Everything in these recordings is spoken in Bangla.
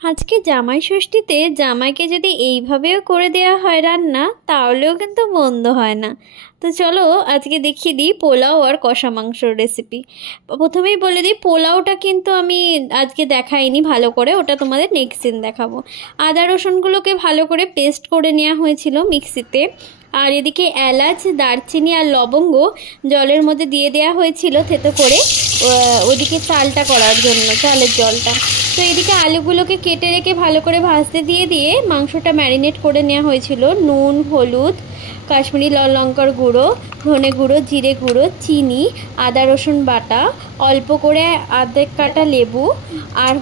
আজকে জামাই ষষ্ঠীতে জামাইকে যদি এইভাবেও করে দেওয়া হয় রান্না, তাহলেও কিন্তু মন্দ হয় না। তো চলো আজকে দেখিয়ে দিই পোলাও আর কষা মাংসর রেসিপি। প্রথমেই বলে দিই, পোলাওটা কিন্তু আমি আজকে দেখাইনি ভালো করে, ওটা তোমাদের নেক্সট দিন দেখাবো। আদা রসুনগুলোকে ভালো করে পেস্ট করে নেওয়া হয়েছিল মিক্সিতে। আর এদিকে এলাচ, দারচিনি আর লবঙ্গ জলের মধ্যে দিয়ে দেওয়া হয়েছিল থেতো করে, ওদিকে চালটা করার জন্য, চালের জলটা। তো এদিকে আলুগুলোকে কেটে রেখে ভালো করে ভাজতে দিয়ে মাংসটা ম্যারিনেট করে নেওয়া হয়েছিল। নুন, হলুদ, কাশ্মীরি লাল লঙ্কার গুঁড়ো, ধনে গুঁড়ো, জিরে গুঁড়ো, চিনি, আদা রসুন বাটা, অল্প করে আধেক কাটা লেবু, আর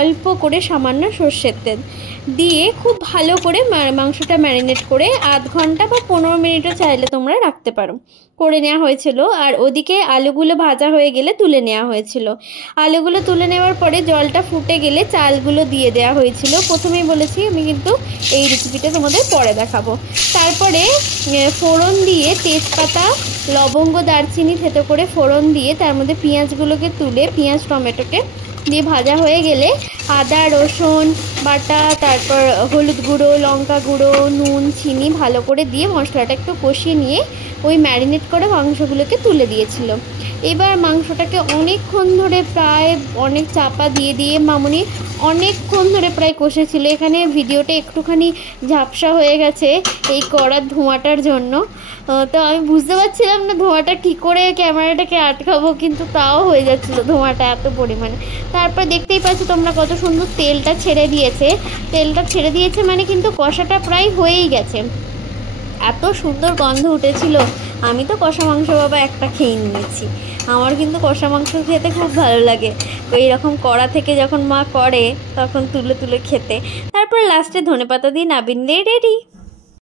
অল্প করে সামান্য সর্ষের তেল দিয়ে খুব ভালো করে মাংসটা ম্যারিনেট করে আধ ঘন্টা বা 15 মিনিটও চাইলে তোমরা রাখতে পারো, করে নেওয়া হয়েছিল। আর ওদিকে আলুগুলো ভাজা হয়ে গেলে তুলে নেওয়া হয়েছিল। আলুগুলো তুলে নেওয়ার পরে জলটা ফুটে গেলে চালগুলো দিয়ে দেওয়া হয়েছিল। প্রথমেই বলেছি আমি, কিন্তু এই রেসিপিটা তোমাদের পরে দেখাবো। তারপরে ফোড়ন দিয়ে তেজপাতা, লবঙ্গ, দারচিনি থেতো করে ফোড়ন দিয়ে তার মধ্যে পেঁয়াজগুলোকে তুলে, পেঁয়াজ টমেটোকে দিয়ে ভাজা হয়ে গেলে আদা রসুন বাটা, তারপর হলুদ গুঁড়ো, লঙ্কা গুঁড়ো, নুন, চিনি ভালো করে দিয়ে মশলাটা একটু কষিয়ে নিয়ে ওই ম্যারিনেট করে মাংসগুলোকে তুলে দিয়েছিল। এবার মাংসটাকে অনেকক্ষণ ধরে, প্রায় অনেক চাপা দিয়ে মামুনি অনেকক্ষণ ধরে প্রায় কষেছিল। এখানে ভিডিওটা একটুখানি ঝাপসা হয়ে গেছে এই কড়ার ধোঁয়াটার জন্য। তো আমি বুঝতে পারছিলাম না ধোঁয়াটা কী করে ক্যামেরাটাকে আটকাবো, কিন্তু তাও হয়ে যাচ্ছিলো ধোঁয়াটা এত পরিমাণে। তারপর দেখতেই পাচ্ছ তোমরা কত সুন্দর তেলটা ছেড়ে দিয়েছে, মানে কিন্তু কষাটা প্রায় হয়েই গেছে। এত সুন্দর গন্ধ উঠেছিল। আমি তো কষা মাংস বাবা একটা খেয়ে নিয়েছি। আমার কিন্তু কষা মাংস খেতে খুব ভালো লাগে, এইরকম কড়া থেকে যখন মা করে তখন তুলে তুলে খেতে। তারপর লাস্টে ধনেপাতা দিয়ে নাবিয়ে রেডি।